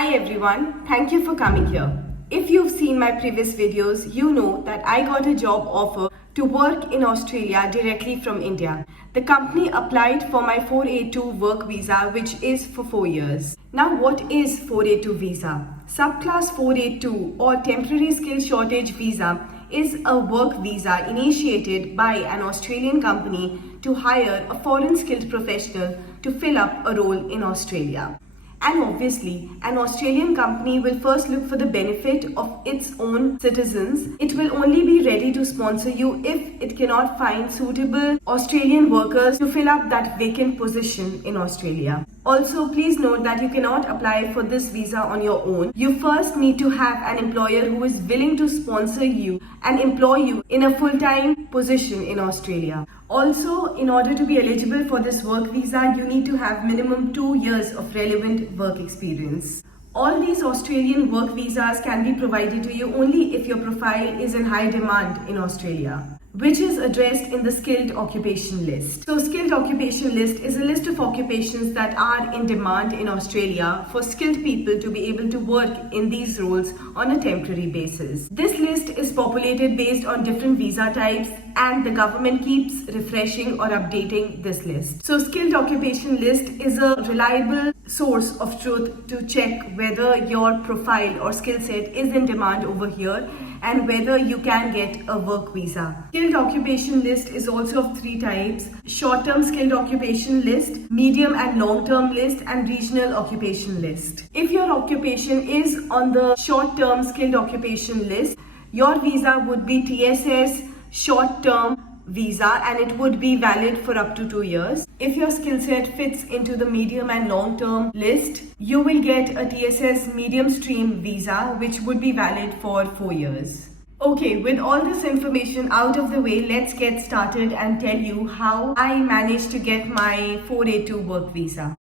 Hi everyone, thank you for coming here. If you've seen my previous videos, you know that I got a job offer to work in Australia directly from India. The company applied for my 482 work visa, which is for 4 years. Now what is 482 visa? Subclass 482 or temporary skill shortage visa is a work visa initiated by an Australian company to hire a foreign skilled professional to fill up a role in Australia. And obviously, an Australian company will first look for the benefit of its own citizens. It will only be ready to sponsor you if it cannot find suitable Australian workers to fill up that vacant position in Australia. Also, please note that you cannot apply for this visa on your own. You first need to have an employer who is willing to sponsor you and employ you in a full-time position in Australia. Also, in order to be eligible for this work visa, you need to have minimum 2 years of relevant work experience. All these Australian work visas can be provided to you only if your profile is in high demand in Australia, which is addressed in the skilled occupation list. So skilled occupation list is a list of occupations that are in demand in Australia for skilled people to be able to work in these roles on a temporary basis. This list is populated based on different visa types and the government keeps refreshing or updating this list. So skilled occupation list is a reliable source of truth to check whether your profile or skill set is in demand over here and whether you can get a work visa. Skilled occupation list is also of 3 types: short-term skilled occupation list, medium and long-term list, and regional occupation list. If your occupation is on the short-term skilled occupation list, your visa would be TSS short-term visa and it would be valid for up to 2 years. If your skill set fits into the medium and long-term list, you will get a TSS medium stream visa which would be valid for 4 years. Okay, with all this information out of the way, let's get started and tell you how I managed to get my 482 work visa.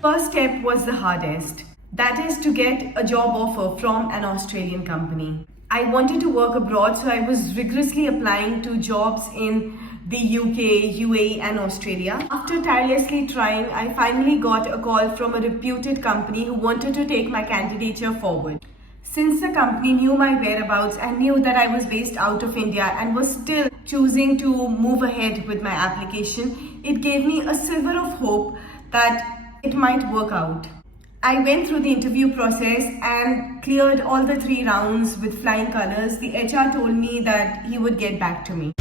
First step was the hardest. That is to get a job offer from an Australian company. I wanted to work abroad, so I was rigorously applying to jobs in the UK, UAE and Australia. After tirelessly trying, I finally got a call from a reputed company who wanted to take my candidature forward. Since the company knew my whereabouts and knew that I was based out of India and was still choosing to move ahead with my application, it gave me a sliver of hope that it might work out. I went through the interview process and cleared all the 3 rounds with flying colors. The HR told me that he would get back to me.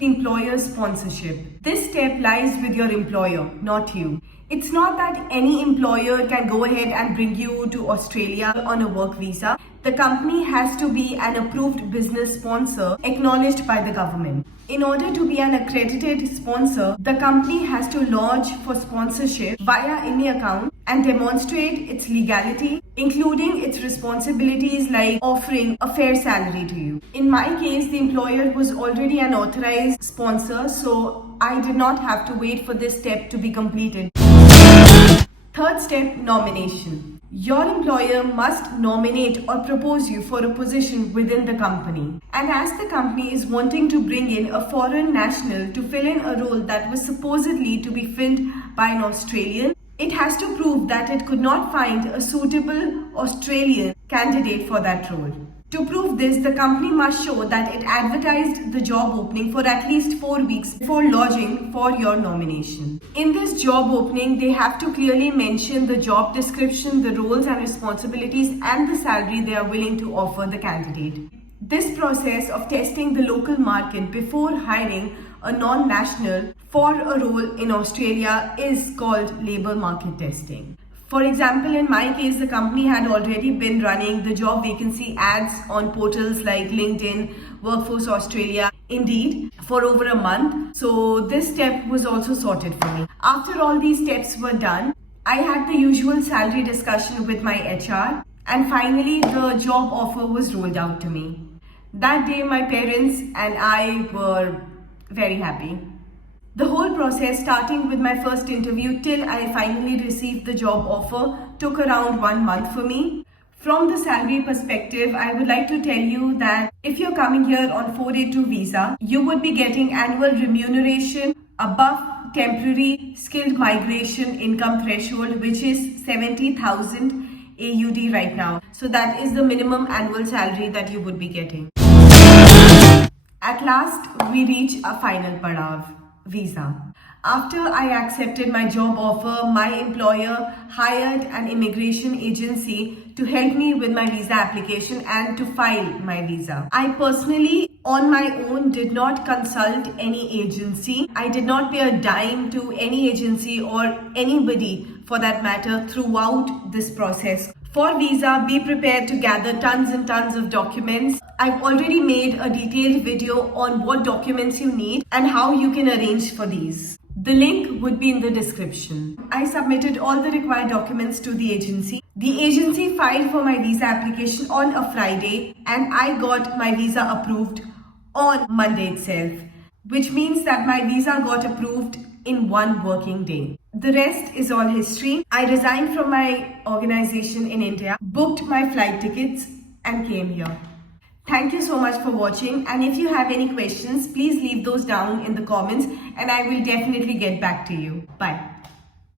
Employer sponsorship. This step lies with your employer, not you. It's not that any employer can go ahead and bring you to Australia on a work visa. The company has to be an approved business sponsor acknowledged by the government. In order to be an accredited sponsor, the company has to lodge for sponsorship via INI account and demonstrate its legality, including its responsibilities like offering a fair salary to you. In my case, the employer was already an authorized sponsor, so I did not have to wait for this step to be completed. Third step, nomination. Your employer must nominate or propose you for a position within the company. And as the company is wanting to bring in a foreign national to fill in a role that was supposedly to be filled by an Australian, it has to prove that it could not find a suitable Australian candidate for that role. To prove this, the company must show that it advertised the job opening for at least 4 weeks before lodging for your nomination. In this job opening, they have to clearly mention the job description, the roles and responsibilities, and the salary they are willing to offer the candidate. This process of testing the local market before hiring a non-national for a role in Australia is called labour market testing. For example, in my case, the company had already been running the job vacancy ads on portals like LinkedIn, Workforce Australia, Indeed, for over a month. So this step was also sorted for me. After all these steps were done, I had the usual salary discussion with my HR, and finally the job offer was rolled out to me. That day, my parents and I were very happy. The whole process, starting with my first interview till I finally received the job offer, took around 1 month for me. From the salary perspective, I would like to tell you that if you're coming here on 482 visa, you would be getting annual remuneration above temporary skilled migration income threshold, which is 70,000 AUD right now. So that is the minimum annual salary that you would be getting. At last, we reach a final padav, visa. After I accepted my job offer, my employer hired an immigration agency to help me with my visa application and to file my visa. I personally, on my own, did not consult any agency. I did not pay a dime to any agency or anybody for that matter throughout this process. For visa, be prepared to gather tons and tons of documents. I've already made a detailed video on what documents you need and how you can arrange for these. The link would be in the description. I submitted all the required documents to the agency. The agency filed for my visa application on a Friday and I got my visa approved on Monday itself, which means that my visa got approved in one working day. The rest is all history. I resigned from my organization in India, booked my flight tickets and came here. Thank you so much for watching, and if you have any questions, please leave those down in the comments and I will definitely get back to you. Bye.